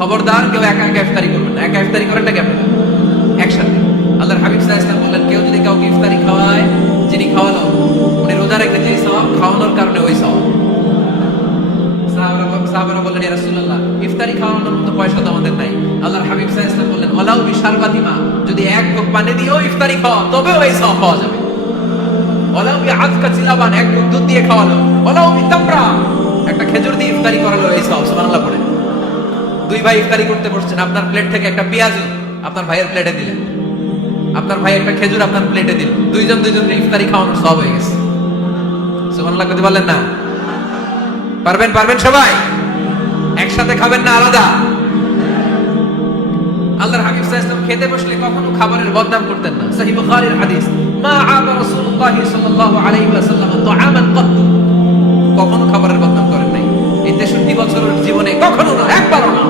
খবরদার কেউ একা একা ইফতারি করবেন না। একা ইফতারি করেন না কেন? একসাথে। আল্লাহর হাবিব সাল্লাল্লাহু আলাইহি ওয়াসাল্লাম বললেন, কেউ যদি কাউকে ইফতারি খাওয়ায়, যিনি খাওয়ালো উনি রোজা রেখে যে সওয়াব, খাওয়ানোর কারণে ওই সওয়াব। সাহাবারা বললেন, ইয়া রাসূলুল্লাহ, ইফতারি খাওয়ানোর মতো পয়সা তো আমাদের নাই। আল্লাহর হাবিব সাল্লাল্লাহু আলাইহি ওয়াসাল্লাম বললেন, ওয়ালাউ বিশারবাতি মা, যদি এক ঢোক পানি দিয়েও ইফতারি খাওয়া তবেও এই সওয়াব পাওয়া যাবে। ওয়ালাউ বিআজকাতি লাবান, এক ঢোক দুধ দিয়ে খাওয়ালো, ওয়ালাউ বিতামরা, একটা খেজুর দিয়ে ইফতারি করালো এই সওয়াব। সুবহানাল্লাহ পড়ে। দুই ভাই ইফতারি করতে বসছেন, আপনার প্লেট থেকে একটা পেঁয়াজ আপনার ভাইয়ের প্লেটে দিলেন, আপনার ভাই একটা খেজুর আপনার প্লেটে দিল, দুইজন দুইজনের ইফতারি খাওয়ানোর সওয়াব হয়ে গেছে। সুবহানাল্লাহ কইতে পারলেন না? পারবেন? পারবেন সবাই? একসাথে খাবেন না আলাদা? আল্লাহর হাবিব সাল্লাল্লাহু আলাইহি ওয়াসাল্লাম খেতে বসলে কখনো খাবারের বদনাম করতেন না। সহিহ বুখারীর হাদিস, মা আবা রাসূলুল্লাহ সাল্লাল্লাহু আলাইহি ওয়াসাল্লাম তুআমান কত, কখনো খাবারের বদনাম করেন নাই। এই 63 বছরের জীবনে কখনো না, একবারও না।